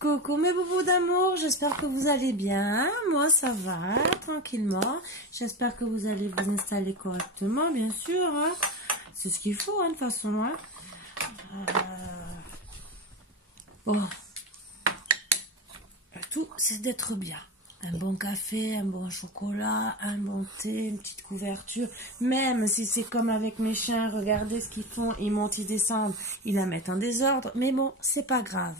Coucou mes boubous d'amour, j'espère que vous allez bien. Moi ça va, tranquillement. J'espère que vous allez vous installer correctement, bien sûr. Hein. C'est ce qu'il faut, hein, de toute façon. Hein. Bon. Tout, c'est d'être bien. Un bon café, un bon chocolat, un bon thé, une petite couverture. Même si c'est comme avec mes chiens, regardez ce qu'ils font. Ils montent, ils descendent, ils la mettent en désordre. Mais bon, c'est pas grave.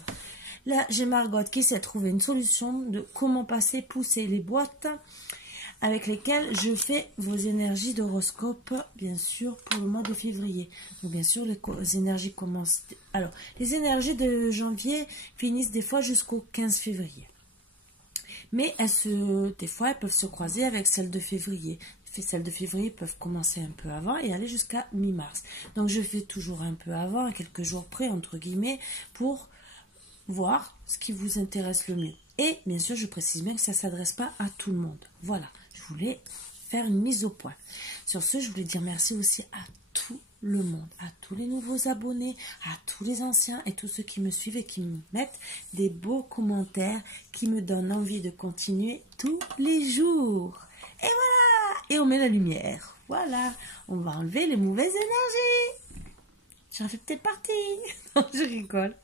Là, j'ai Margot qui s'est trouvé une solution de comment pousser les boîtes avec lesquelles je fais vos énergies d'horoscope, bien sûr, pour le mois de février. Donc, bien sûr, les énergies commencent... Alors, les énergies de janvier finissent des fois jusqu'au 15 février. Mais des fois, elles peuvent se croiser avec celles de février. Celles de février peuvent commencer un peu avant et aller jusqu'à mi-mars. Donc, je fais toujours un peu avant, à quelques jours près, entre guillemets, pour voir ce qui vous intéresse le mieux. Et bien sûr, je précise bien que ça ne s'adresse pas à tout le monde. Voilà, je voulais faire une mise au point. Sur ce, je voulais dire merci aussi à tout le monde, à tous les nouveaux abonnés, à tous les anciens et tous ceux qui me suivent et qui me mettent des beaux commentaires qui me donnent envie de continuer tous les jours. Et voilà, et on met la lumière. Voilà, on va enlever les mauvaises énergies. J'en fais peut-être partie. Non, je rigole.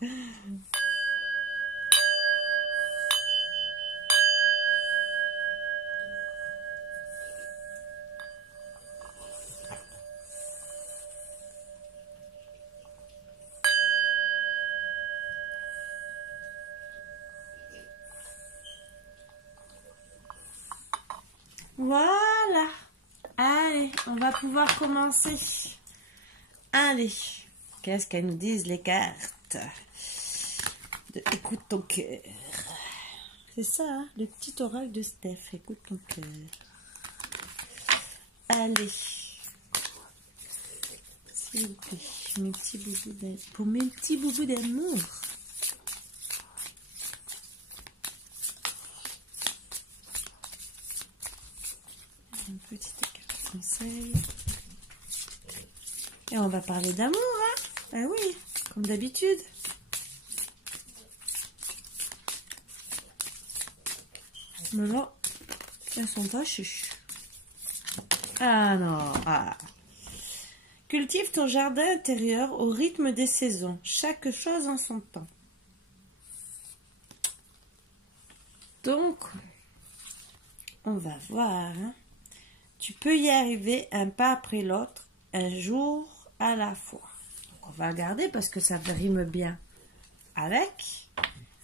Voilà. Allez, on va pouvoir commencer. Allez. Qu'est-ce qu'elles nous disent les cartes Écoute ton cœur. C'est ça, hein, le petit oracle de Steph. Écoute ton cœur. Allez. S'il vous plaît. Mes petits boubous d'amour. Pour mes petits boubous d'amour. Une petite carte conseil. Et on va parler d'amour, hein? Ah oui, comme d'habitude. Mais là, elles sont fâchées. Ah non, ah. Cultive ton jardin intérieur au rythme des saisons. Chaque chose en son temps. Donc, on va voir, hein. Tu peux y arriver un pas après l'autre, un jour à la fois. Donc on va regarder parce que ça rime bien avec.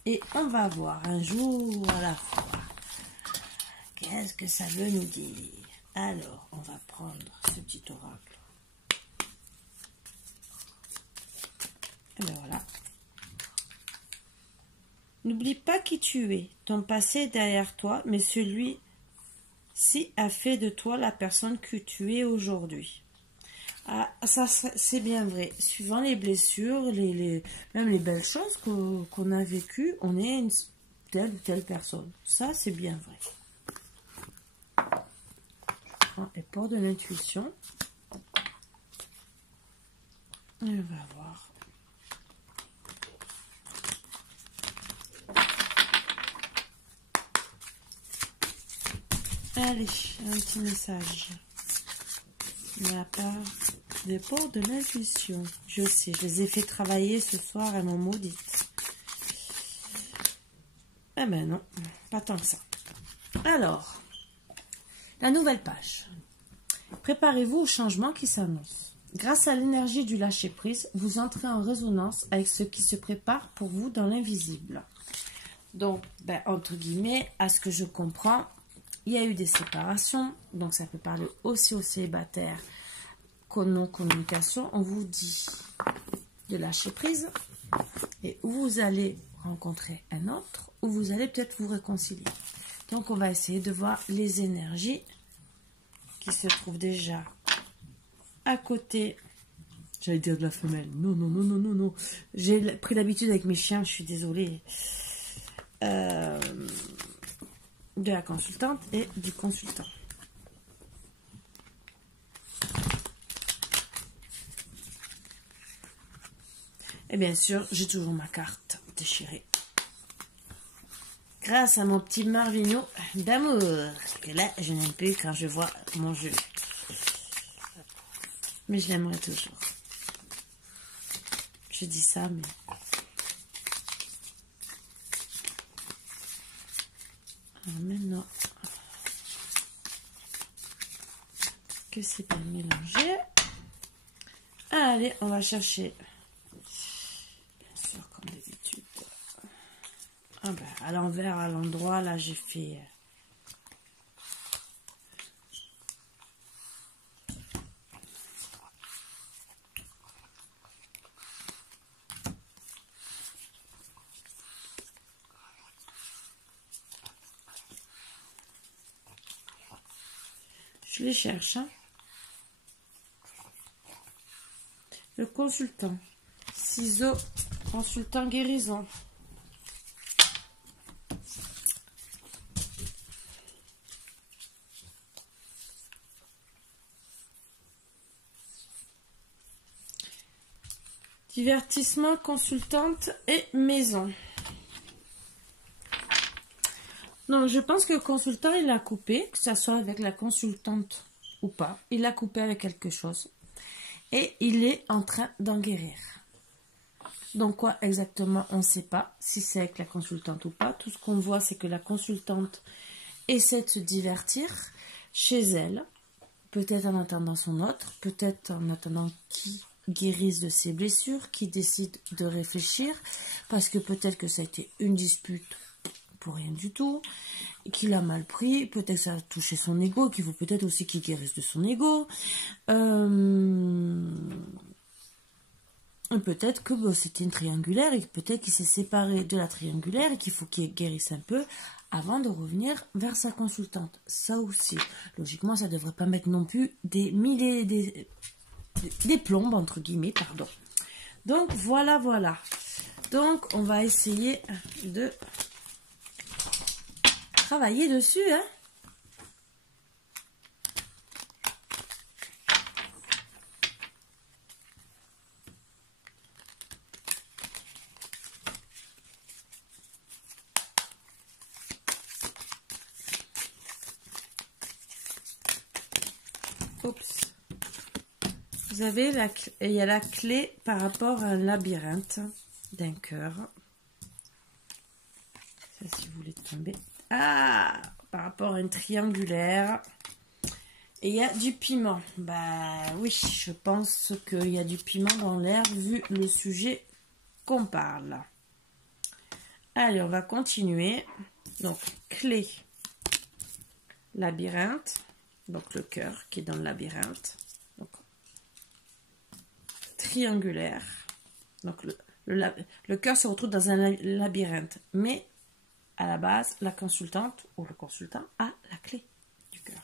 Et on va voir un jour à la fois. Qu'est-ce que ça veut nous dire? Alors, on va prendre ce petit oracle. Et bien voilà. N'oublie pas qui tu es. Ton passé est derrière toi, mais celui-ci a fait de toi la personne que tu es aujourd'hui. Ah, ça c'est bien vrai. Suivant les blessures, même les belles choses qu'on a vécues, on est une telle ou telle personne. Ça c'est bien vrai. Je prends les ports de l'intuition. Et on va voir. Allez, un petit message de la part des ports de l'intuition. Je sais, je les ai fait travailler ce soir, elles m'ont maudite. Eh ben non, pas tant que ça. Alors, la nouvelle page. Préparez-vous au changement qui s'annonce. Grâce à l'énergie du lâcher-prise, vous entrez en résonance avec ce qui se prépare pour vous dans l'invisible. Donc, entre guillemets, à ce que je comprends, il y a eu des séparations, donc ça peut parler aussi aux célibataires qu'aux non-communication. On vous dit de lâcher prise et où vous allez rencontrer un autre, où vous allez peut-être vous réconcilier. Donc on va essayer de voir les énergies qui se trouvent déjà à côté. J'allais dire de la femelle. Non, non, non, non, non, non. J'ai pris l'habitude avec mes chiens, je suis désolée. De la consultante et du consultant. Et bien sûr, j'ai toujours ma carte déchirée. grâce à mon petit Marvino d'amour. Que là, je n'aime plus quand je vois mon jeu. Mais je l'aimerai toujours. Je dis ça, mais... Alors maintenant que c'est bien mélangé, allez, on va chercher, bien sûr, comme d'habitude. Ah ben, à l'envers, à l'endroit, là, j'ai fait... Je les cherche, hein. Le consultant. Ciseaux, consultant guérison. Divertissement, consultante et maison. Non, je pense que le consultant, il a coupé, que ça soit avec la consultante ou pas. Il a coupé avec quelque chose. Et il est en train d'en guérir. Donc quoi exactement, on ne sait pas si c'est avec la consultante ou pas. Tout ce qu'on voit, c'est que la consultante essaie de se divertir chez elle. Peut-être en attendant son autre, peut-être en attendant qu'il guérisse de ses blessures, qu'il décide de réfléchir. Parce que peut-être que ça a été une dispute pour rien du tout, qu'il a mal pris, peut-être que ça a touché son ego, qu'il faut peut-être aussi qu'il guérisse de son ego. Peut-être que bon, c'était une triangulaire et peut-être qu'il s'est séparé de la triangulaire et qu'il faut qu'il guérisse un peu avant de revenir vers sa consultante. Ça aussi, logiquement, ça ne devrait pas mettre non plus des milliers, des plombes, entre guillemets, pardon. Donc, voilà, voilà. Donc, on va essayer de travailler dessus, hein. Oups. Vous avez il y a la clé par rapport à un labyrinthe d'un cœur. Ça, si vous voulez tomber. Ah, par rapport à une triangulaire. Et il y a du piment. Bah oui, je pense qu'il y a du piment dans l'air vu le sujet qu'on parle. Allez, on va continuer. Donc, clé, labyrinthe. Donc, le cœur qui est dans le labyrinthe. Donc, triangulaire. Donc, le cœur se retrouve dans un labyrinthe. Mais, à la base, la consultante ou le consultant a la clé du cœur.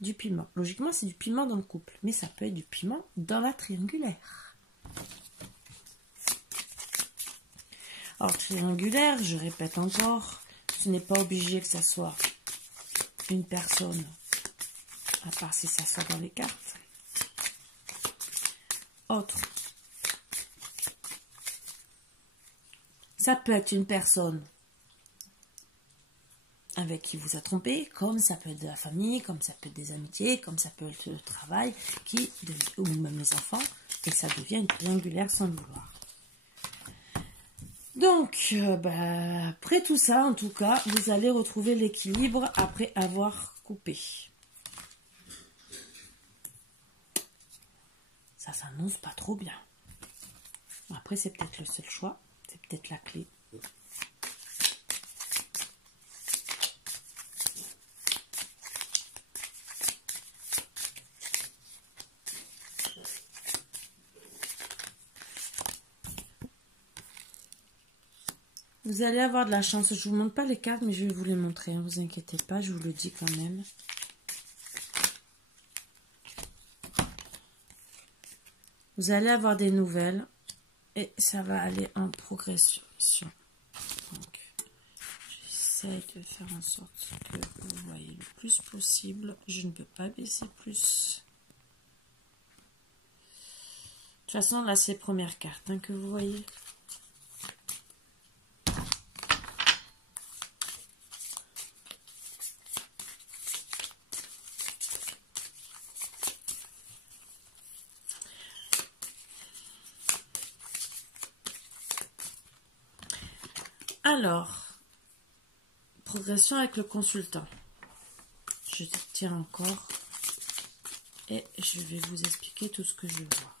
Du piment. Logiquement, c'est du piment dans le couple. Mais ça peut être du piment dans la triangulaire. Alors, triangulaire, je répète encore, ce n'est pas obligé que ça soit une personne, à part si ça sort dans les cartes. Autre. Ça peut être une personne avec qui vous a trompé, comme ça peut être de la famille, comme ça peut être des amitiés, comme ça peut être le travail, ou même les enfants, et ça devient une triangulaire sans le vouloir. Donc, après tout ça, en tout cas, vous allez retrouver l'équilibre après avoir coupé. Ça s'annonce pas trop bien. Après, c'est peut-être le seul choix. C'est peut-être la clé. Vous allez avoir de la chance. Je ne vous montre pas les cartes, mais je vais vous les montrer. Ne vous inquiétez pas, je vous le dis quand même. Vous allez avoir des nouvelles et ça va aller en progression. Donc, j'essaie de faire en sorte que vous voyez le plus possible. Je ne peux pas baisser plus. De toute façon, là, c'est les premières cartes que vous voyez. Alors, progression avec le consultant. Je tiens encore et je vais vous expliquer tout ce que je vois.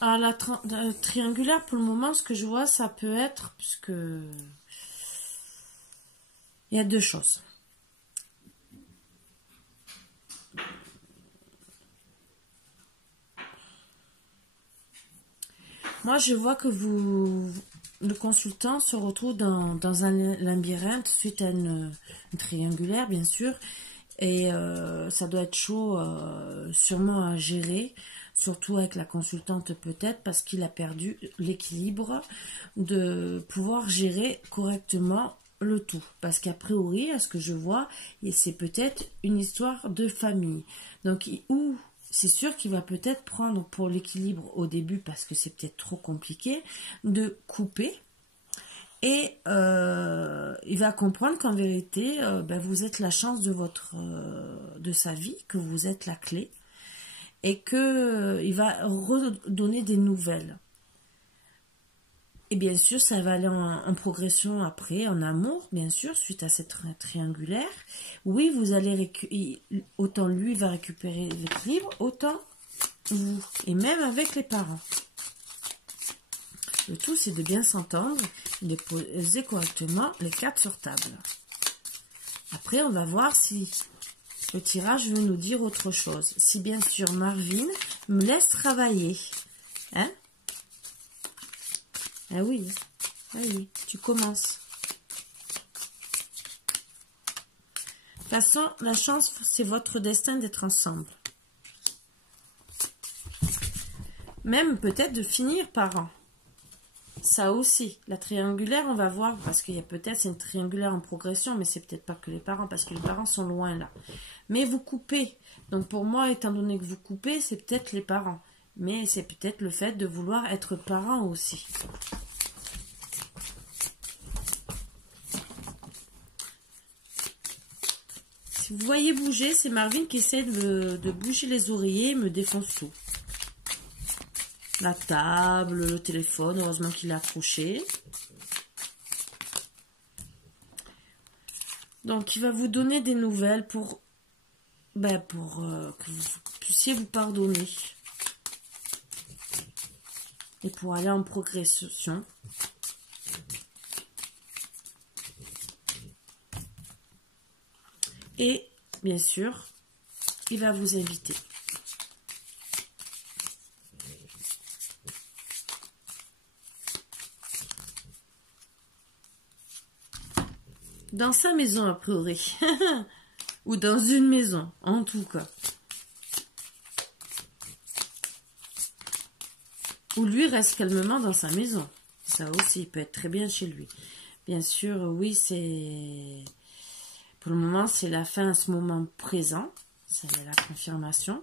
Alors, la triangulaire, pour le moment, ce que je vois, ça peut être, puisque il y a deux choses. Moi, je vois que le consultant se retrouve dans un labyrinthe suite à une triangulaire, bien sûr. Et ça doit être chaud, sûrement à gérer, surtout avec la consultante peut-être, parce qu'il a perdu l'équilibre de pouvoir gérer correctement le tout. Parce qu'a priori, à ce que je vois, c'est peut-être une histoire de famille. Donc, c'est sûr qu'il va peut-être prendre pour l'équilibre au début, parce que c'est peut-être trop compliqué, de couper. Et il va comprendre qu'en vérité, vous êtes la chance de sa vie, que vous êtes la clé, et que il va redonner des nouvelles. Et bien sûr, ça va aller en progression après, en amour, bien sûr, suite à cette triangulaire. Oui, vous allez autant lui va récupérer l'équilibre, autant vous, et même avec les parents. Le tout, c'est de bien s'entendre et de poser correctement les cartes sur table. Après, on va voir si le tirage veut nous dire autre chose. Si bien sûr, Marvin me laisse travailler. Hein? Ah oui, tu commences. De toute façon, la chance, c'est votre destin d'être ensemble. Même peut-être de finir parents. Ça aussi, la triangulaire, on va voir, parce qu'il y a peut-être, c'est une triangulaire en progression, mais c'est peut-être pas que les parents, parce que les parents sont loin là. Mais vous coupez. Donc pour moi, étant donné que vous coupez, c'est peut-être les parents. Mais c'est peut-être le fait de vouloir être parent aussi. Si vous voyez bouger, c'est Marvin qui essaie de bouger les oreillers et me défonce tout. La table, le téléphone, heureusement qu'il l'a accroché. Donc, il va vous donner des nouvelles pour que vous puissiez vous pardonner. Et pour aller en progression. Et, bien sûr, il va vous inviter. Dans sa maison, a priori. Ou dans une maison, en tout cas. Ou lui reste calmement dans sa maison. Ça aussi, il peut être très bien chez lui. Bien sûr, oui, c'est... Pour le moment, c'est la fin à ce moment présent. C'est la confirmation.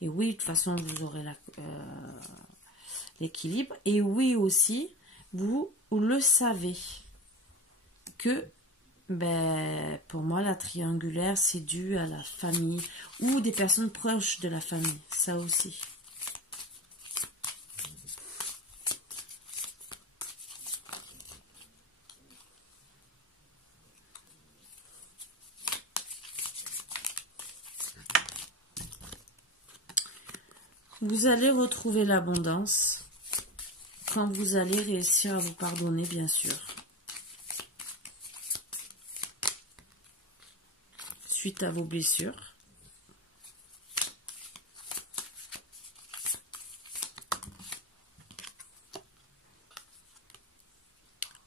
Et oui, de toute façon, vous aurez l'équilibre. Et oui aussi, vous le savez que... pour moi, la triangulaire, c'est dû à la famille ou des personnes proches de la famille. Ça aussi. Vous allez retrouver l'abondance quand vous allez réussir à vous pardonner, bien sûr. Suite à vos blessures.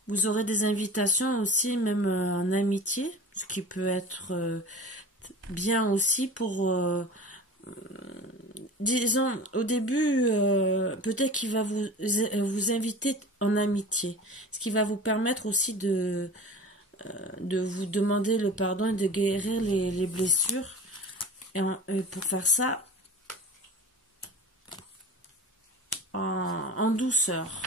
Vous aurez des invitations aussi, même en amitié, ce qui peut être bien aussi pour, disons, au début, peut-être qu'il va vous inviter en amitié, ce qui va vous permettre aussi de vous demander le pardon et de guérir les blessures. Et pour faire ça en douceur.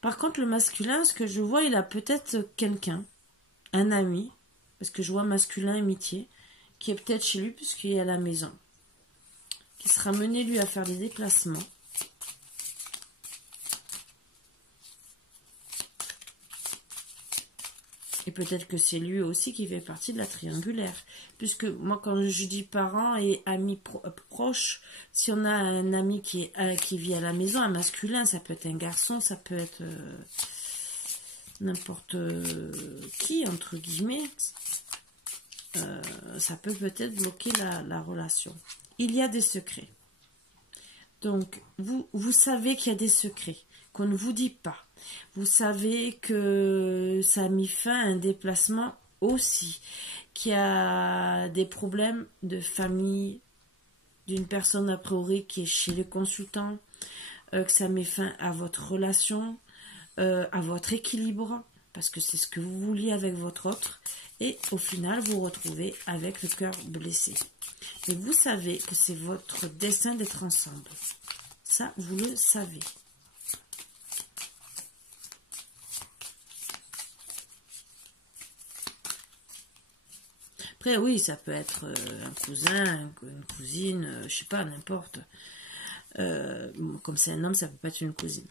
Par contre, le masculin, ce que je vois, il a peut-être quelqu'un, un ami, parce que je vois masculin amitié, qui est peut-être chez lui puisqu'il est à la maison, qui sera mené lui à faire des déplacements. Et peut-être que c'est lui aussi qui fait partie de la triangulaire. Puisque moi, quand je dis parents et amis proches, si on a un ami qui vit à la maison, un masculin, ça peut être un garçon, ça peut être n'importe qui, entre guillemets, ça peut peut-être bloquer la relation. Il y a des secrets. Donc, vous savez qu'il y a des secrets qu'on ne vous dit pas. Vous savez que ça a mis fin à un déplacement aussi, qu'il y a des problèmes de famille d'une personne a priori qui est chez le consultant, que ça met fin à votre relation, à votre équilibre, parce que c'est ce que vous vouliez avec votre autre, et au final vous vous retrouvez avec le cœur blessé. Mais vous savez que c'est votre destin d'être ensemble. Ça, vous le savez. Après, oui, ça peut être un cousin, une cousine, je sais pas, n'importe. Comme c'est un homme, ça peut pas être une cousine.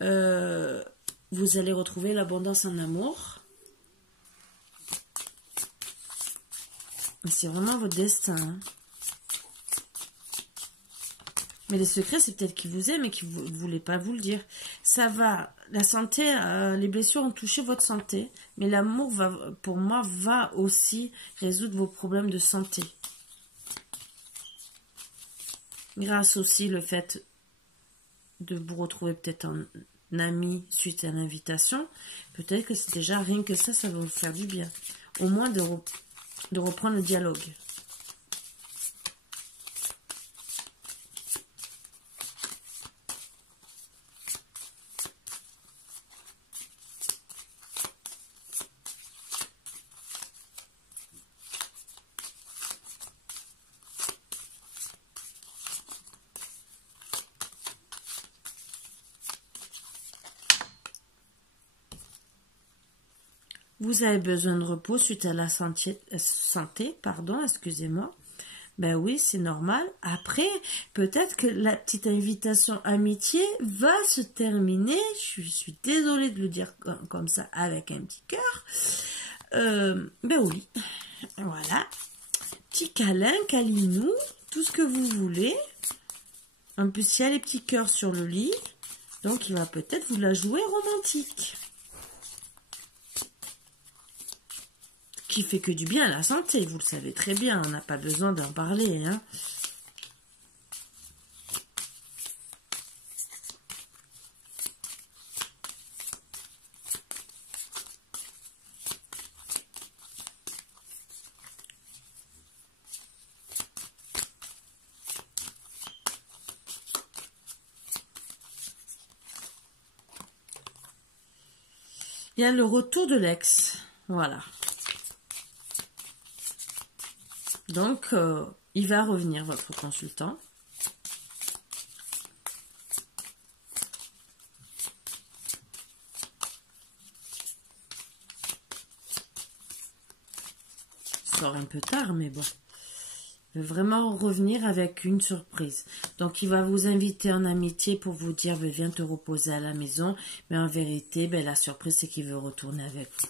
Vous allez retrouver l'abondance en amour. C'est vraiment votre destin. Hein. Mais les secrets, c'est peut-être qu'il vous aime et qu'il ne voulait pas vous le dire. Ça va. La santé, les blessures ont touché votre santé. Mais l'amour, pour moi, va aussi résoudre vos problèmes de santé. Grâce aussi le fait de vous retrouver peut-être en ami suite à l'invitation. Peut-être que c'est déjà rien que ça va vous faire du bien. Au moins de reprendre le dialogue. Vous avez besoin de repos suite à la santé, excusez-moi. Ben oui, c'est normal. Après, peut-être que la petite invitation amitié va se terminer. Je suis désolée de le dire comme ça avec un petit cœur. Ben oui, voilà. Petit câlin, câlinou, tout ce que vous voulez. En plus, il y a les petits cœurs sur le lit. Donc, il va peut-être vous la jouer romantique. Qui fait que du bien à la santé, vous le savez très bien, on n'a pas besoin d'en parler. Hein. Il y a le retour de l'ex, voilà. Donc, il va revenir, votre consultant. Il sort un peu tard, mais bon. Il veut vraiment revenir avec une surprise. Donc, il va vous inviter en amitié pour vous dire, viens te reposer à la maison. Mais en vérité, la surprise, c'est qu'il veut retourner avec vous.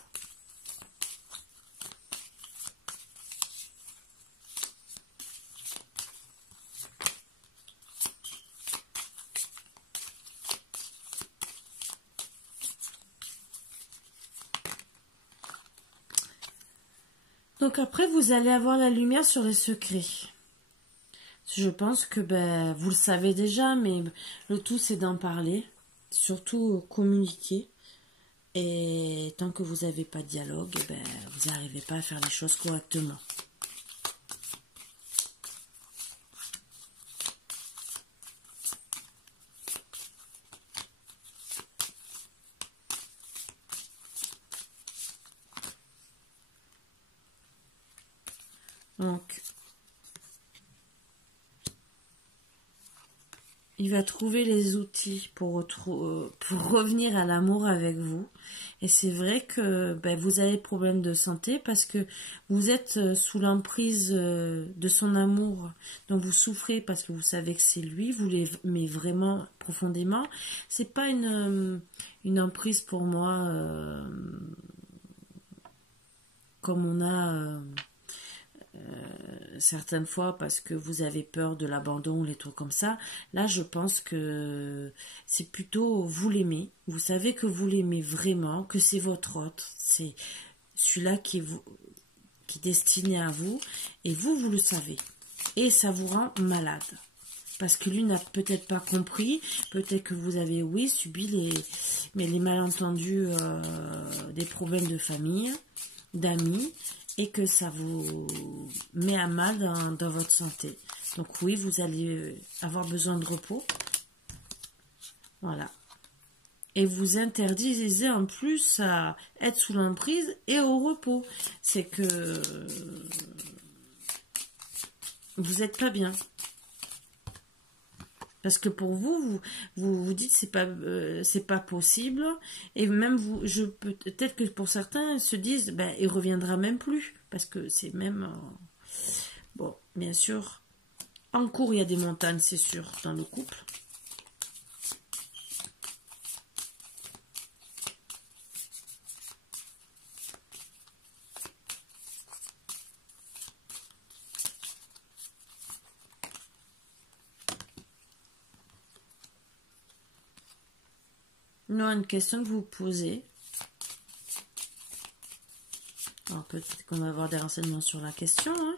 Donc après, vous allez avoir la lumière sur les secrets. Je pense que vous le savez déjà, mais le tout c'est d'en parler, surtout communiquer. Et tant que vous n'avez pas de dialogue, vous n'arrivez pas à faire les choses correctement. Donc, Il va trouver les outils pour revenir à l'amour avec vous. Et c'est vrai que vous avez des problèmes de santé parce que vous êtes sous l'emprise de son amour dont vous souffrez parce que vous savez que c'est lui, vous l'aimez vraiment profondément. C'est pas une emprise pour moi comme on a... certaines fois parce que vous avez peur de l'abandon ou les trucs comme ça. Là, je pense que c'est plutôt vous l'aimez. Vous savez que vous l'aimez vraiment, que c'est votre hôte. C'est celui-là qui est destiné à vous. Et vous le savez. Et ça vous rend malade. Parce que lui n'a peut-être pas compris. Peut-être que vous avez, oui, subi les malentendus, des problèmes de famille, d'amis. Et que ça vous met à mal dans votre santé. Donc oui, vous allez avoir besoin de repos. Voilà. Et vous interdisez en plus à être sous l'emprise et au repos. C'est que vous n'êtes pas bien. Parce que pour vous dites c'est pas possible, et même peut-être que pour certains ils se disent il reviendra même plus parce que c'est même bon, bien sûr en cours il y a des montagnes, c'est sûr, dans le couple. Non, une question que vous posez. Alors peut-être qu'on va avoir des renseignements sur la question. Hein.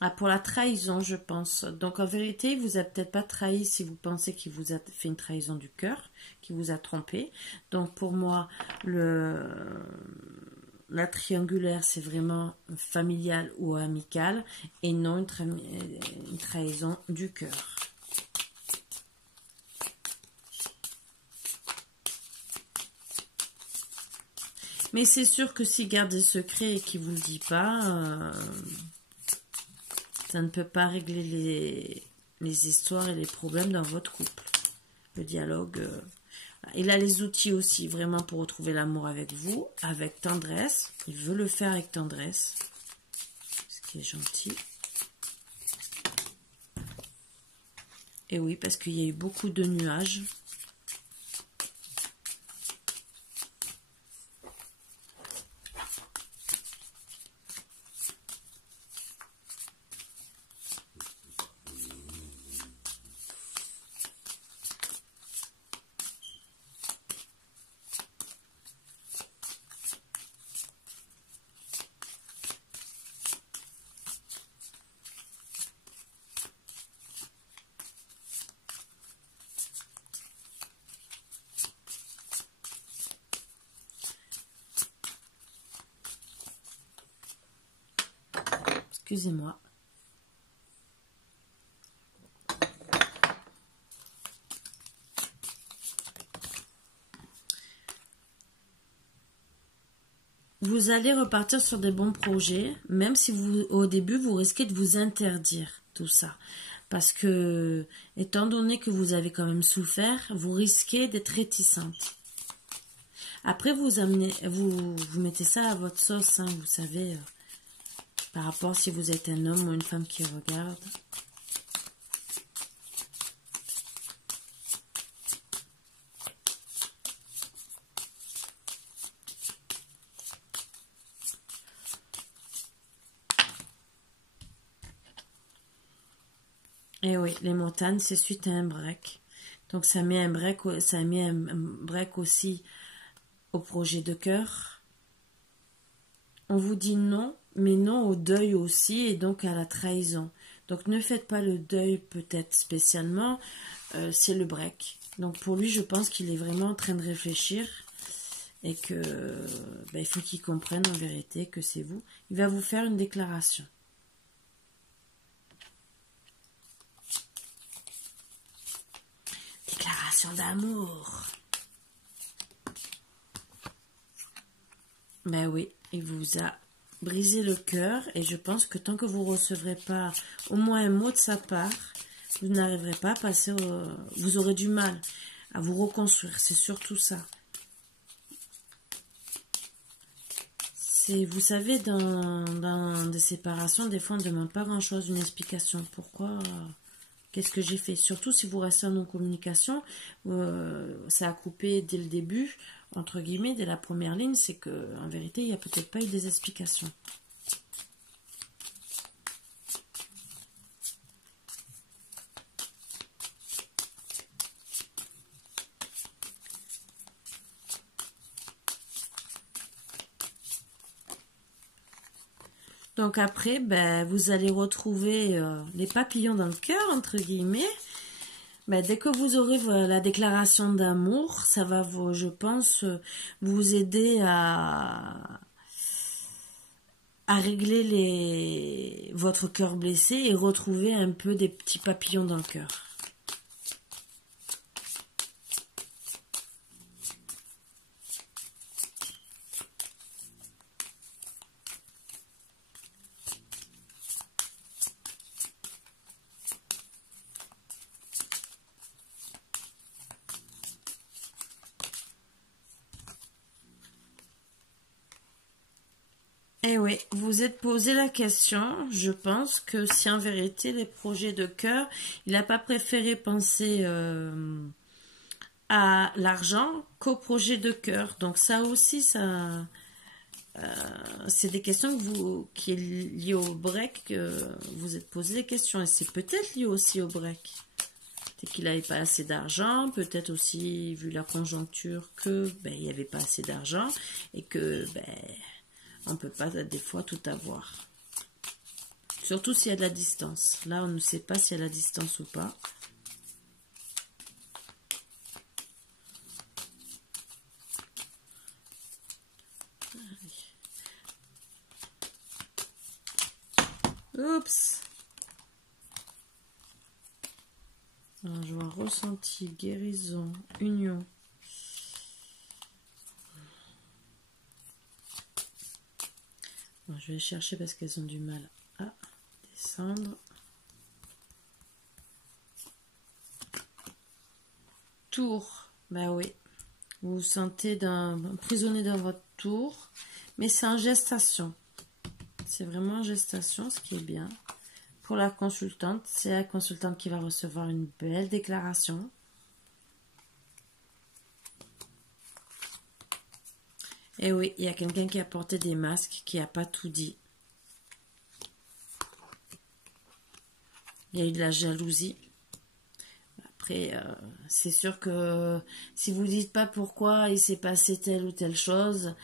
Ah, pour la trahison, je pense. Donc en vérité, il vous a peut-être pas trahi si vous pensez qu'il vous a fait une trahison du cœur, qu'il vous a trompé. Donc pour moi, la triangulaire, c'est vraiment familial ou amical et non une trahison du cœur. Mais c'est sûr que s'il garde des secrets et qu'il ne vous le dit pas, ça ne peut pas régler les histoires et les problèmes dans votre couple. Le dialogue, il a les outils aussi vraiment pour retrouver l'amour avec vous, avec tendresse. Il veut le faire avec tendresse, ce qui est gentil. Et oui, parce qu'il y a eu beaucoup de nuages. Excusez-moi. Vous allez repartir sur des bons projets, même si au début, vous risquez de vous interdire tout ça. Parce que, étant donné que vous avez quand même souffert, vous risquez d'être réticente. Après, vous mettez ça à votre sauce, hein, vous savez... par rapport si vous êtes un homme ou une femme qui regarde. Et oui, les montagnes, c'est suite à un break. Donc ça met un break aussi au projet de cœur. On vous dit non, mais non au deuil aussi et donc à la trahison. Donc ne faites pas le deuil peut-être spécialement, c'est le break. Donc pour lui, je pense qu'il est vraiment en train de réfléchir et que il faut qu'il comprenne en vérité que c'est vous. Il va vous faire une déclaration. Déclaration d'amour. Ben oui, il vous a brisé le cœur et je pense que tant que vous ne recevrez pas au moins un mot de sa part, Vous n'arriverez pas à passer au... Vous aurez du mal à vous reconstruire. C'est surtout ça. Vous savez, dans des séparations, des fois, on ne demande pas grand-chose, une explication. Pourquoi qu'est-ce que j'ai fait? Surtout si vous restez en non-communication, ça a coupé dès le début, entre guillemets, dès la première ligne, c'est qu'en vérité, il n'y a peut-être pas eu des explications. Donc après, ben, vous allez retrouver les papillons dans le cœur, entre guillemets. Ben, dès que vous aurez la déclaration d'amour, ça va, vous, je pense, vous aider à régler votre cœur blessé et retrouver un peu des petits papillons dans le cœur. Eh oui, vous êtes posé la question. Je pense que si en vérité les projets de cœur, il n'a pas préféré penser à l'argent qu'au projet de cœur. Donc ça aussi, c'est des questions qui est liées au break que vous êtes posé des questions. Et c'est peut-être lié aussi au break. Peut-être qu'il n'avait pas assez d'argent, peut-être aussi vu la conjoncture que il n'y avait pas assez d'argent et que on ne peut pas des fois tout avoir. Surtout s'il y a de la distance. Là, on ne sait pas s'il y a de la distance ou pas. Oups. Alors, je vois ressenti, guérison, union. Bon, je vais chercher parce qu'elles ont du mal à descendre. Tour. Bah oui. Vous vous sentez emprisonné dans votre tour. Mais c'est en gestation. C'est vraiment en gestation, ce qui est bien. Pour la consultante, c'est la consultante qui va recevoir une belle déclaration. Et oui, il y a quelqu'un qui a porté des masques, qui n'a pas tout dit. Il y a eu de la jalousie. Après, c'est sûr que si vous ne dites pas pourquoi il s'est passé telle ou telle chose,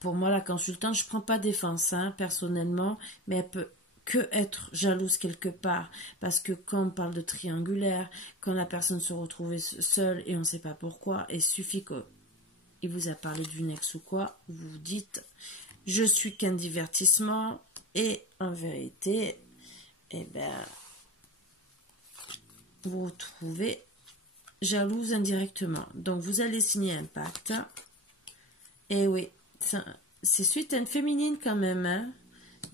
pour moi, la consultante, je ne prends pas défense, hein, personnellement, mais elle peut que être jalouse quelque part. Parce que quand on parle de triangulaire, quand la personne se retrouve seule et on ne sait pas pourquoi, il suffit que il vous a parlé d'une ex ou quoi, vous vous dites je suis qu'un divertissement et en vérité vous vous trouvez jalouse indirectement. Donc vous allez signer un pacte. Et oui, c'est suite à une féminine quand même, hein.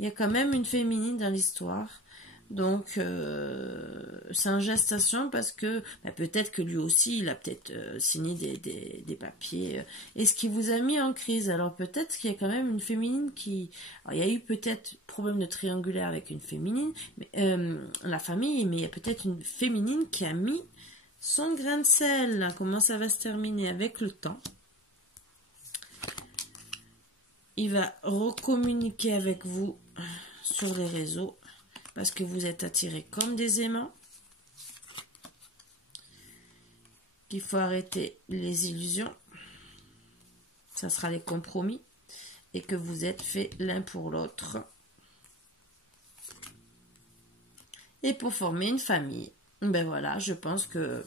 Il y a quand même une féminine dans l'histoire. Donc, c'est en gestation parce que peut-être que lui aussi, il a peut-être signé des papiers. Et ce qui vous a mis en crise. Alors, peut-être qu'il y a quand même une féminine qui... Alors, il y a eu peut-être problème de triangulaire avec une féminine, mais, la famille, mais il y a peut-être une féminine qui a mis son grain de sel. Comment ça va se terminer avec le temps? Il va recommuniquer avec vous sur les réseaux. Parce que vous êtes attirés comme des aimants. Qu'il faut arrêter les illusions. Ça sera les compromis. Et que vous êtes faits l'un pour l'autre. Et pour former une famille. Ben voilà, je pense que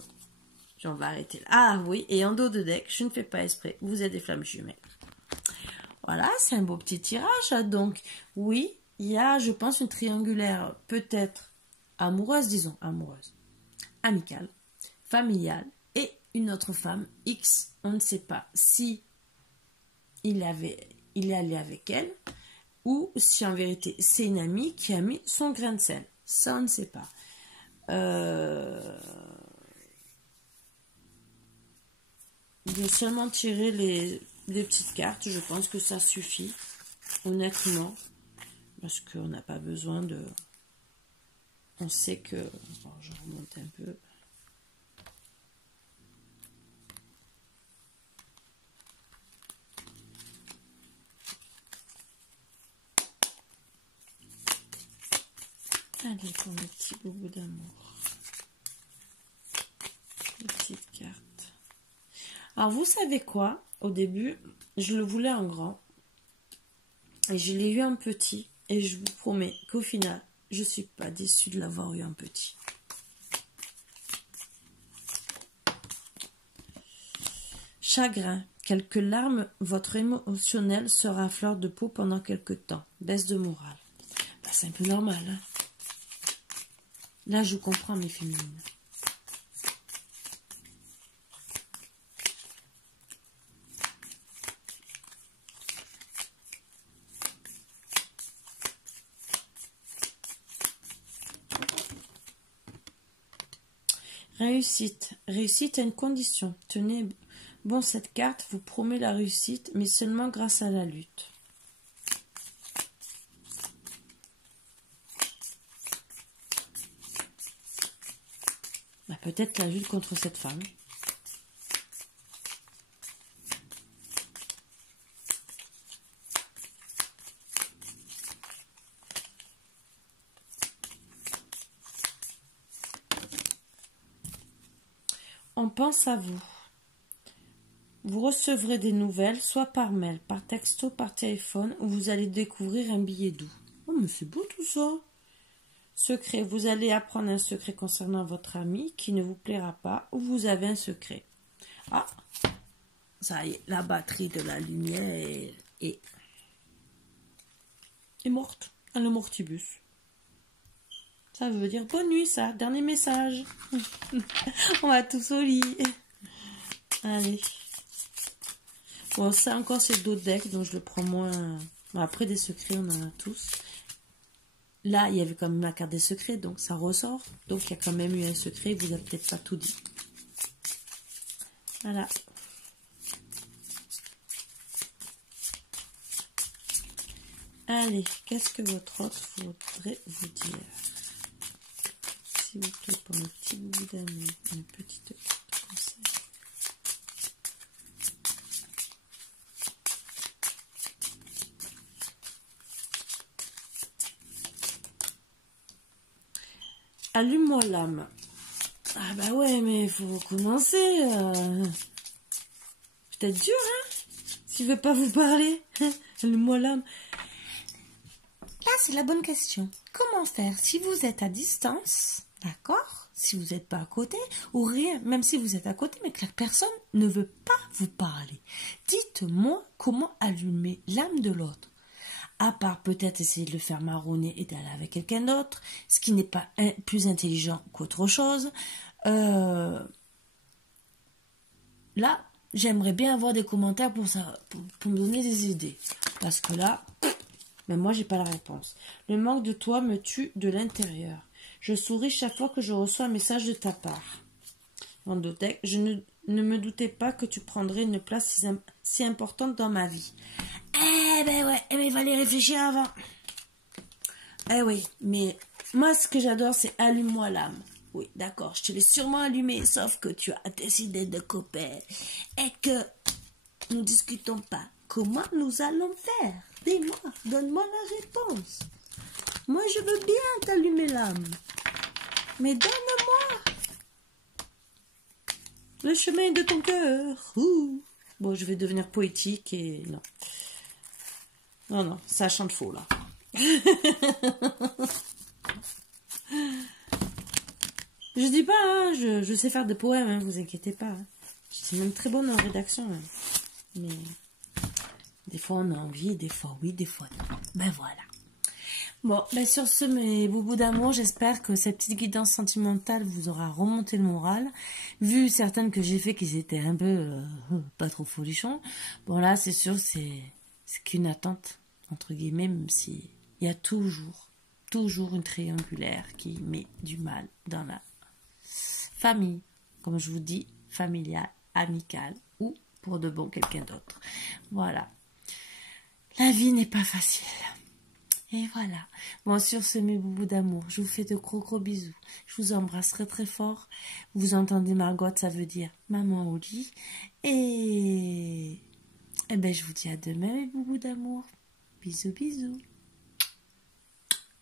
j'en vais arrêter là. Ah oui, et en dos de deck, je ne fais pas exprès. Vous êtes des flammes jumelles. Voilà, c'est un beau petit tirage. Donc, oui. Il y a, je pense, une triangulaire peut-être amoureuse, disons, amoureuse, amicale, familiale, et une autre femme, X, on ne sait pas si il est allé avec elle, ou si en vérité c'est une amie qui a mis son grain de sel. Ça, on ne sait pas. De seulement tirer les petites cartes, je pense que ça suffit, honnêtement, parce qu'on n'a pas besoin de... On sait que... Bon, je remonte un peu. Allez, pour le petit boubou d'amour. Les petites cartes. Alors, vous savez quoi? Au début, je le voulais en grand. Et je l'ai eu en petit. Et je vous promets qu'au final, je ne suis pas déçue de l'avoir eu en petit. Chagrin. Quelques larmes, votre émotionnel sera à fleur de peau pendant quelques temps. Baisse de morale. Bah, c'est un peu normal. Hein. Là, je comprends mes féminines. Réussite. Réussite à une condition. Tenez bon, cette carte vous promet la réussite, mais seulement grâce à la lutte. Bah, peut-être la lutte contre cette femme. On pense à vous. Vous recevrez des nouvelles, soit par mail, par texto, par téléphone, ou vous allez découvrir un billet doux. Oh, mais c'est beau tout ça. Secret. Vous allez apprendre un secret concernant votre ami qui ne vous plaira pas, ou vous avez un secret. Ah, ça y est, la batterie de la lumière est morte. Un mortibus. Ça veut dire bonne nuit, ça. Dernier message. On va tous au lit. Allez. Bon, ça encore, c'est d'autres decks, donc je le prends moins. Bon, après, des secrets, on en a tous. Là, il y avait quand même la carte des secrets, donc ça ressort. Donc, il y a quand même eu un secret. Il vous a peut-être pas tout dit. Voilà. Allez, qu'est-ce que votre autre voudrait vous dire? S'il vous plaît, pour le petit bout d'amour, une petite carte conseil. Allume-moi l'âme. Ah bah ouais, mais il faut commencer. Peut-être dur, hein? S'il veut pas vous parler. Allume-moi l'âme. Là, c'est la bonne question. Comment faire si vous êtes à distance, d'accord? Si vous n'êtes pas à côté, ou rien, même si vous êtes à côté, mais que la personne ne veut pas vous parler. Dites-moi comment allumer l'âme de l'autre. À part peut-être essayer de le faire marronner et d'aller avec quelqu'un d'autre, ce qui n'est pas plus intelligent qu'autre chose. Là, j'aimerais bien avoir des commentaires pour ça, pour me donner des idées. Parce que là, mais moi, j'ai pas la réponse. Le manque de toi me tue de l'intérieur. Je souris chaque fois que je reçois un message de ta part. Vendotech, je ne me doutais pas que tu prendrais une place si importante dans ma vie. Eh ben ouais, mais il fallait réfléchir avant. Eh oui, mais moi, ce que j'adore, c'est allume-moi l'âme. Oui, d'accord, je te l'ai sûrement allumé, sauf que tu as décidé de couper et que nous discutons pas. Comment nous allons faire? Dis-moi, donne-moi la réponse. Moi, je veux bien t'allumer l'âme. Mais donne-moi le chemin de ton cœur. Bon, je vais devenir poétique et non. Non, ça chante faux, là. Je dis pas, hein, je sais faire des poèmes, hein, vous inquiétez pas. Hein. Je suis même très bonne en rédaction. Hein. Mais des fois, on a envie, des fois oui, des fois non. Ben voilà. Bon, ben sur ce, mes boubous d'amour, j'espère que cette petite guidance sentimentale vous aura remonté le moral. Vu certaines que j'ai fait qui étaient un peu pas trop folichons. Bon là, c'est sûr, c'est qu'une attente, entre guillemets, même si il y a toujours toujours une triangulaire qui met du mal dans la famille, comme je vous dis, familiale, amicale ou pour de bon quelqu'un d'autre. Voilà. La vie n'est pas facile. Et voilà. Bon, sur ce, mes boubous d'amour, je vous fais de gros bisous. Je vous embrasse très fort. Vous entendez Margot, ça veut dire maman au lit. Et ben, je vous dis à demain, mes boubous d'amour. Bisous.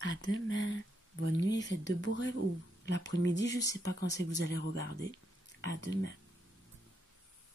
À demain. Bonne nuit, faites de beaux rêves. Ou l'après-midi, je sais pas quand c'est que vous allez regarder. À demain.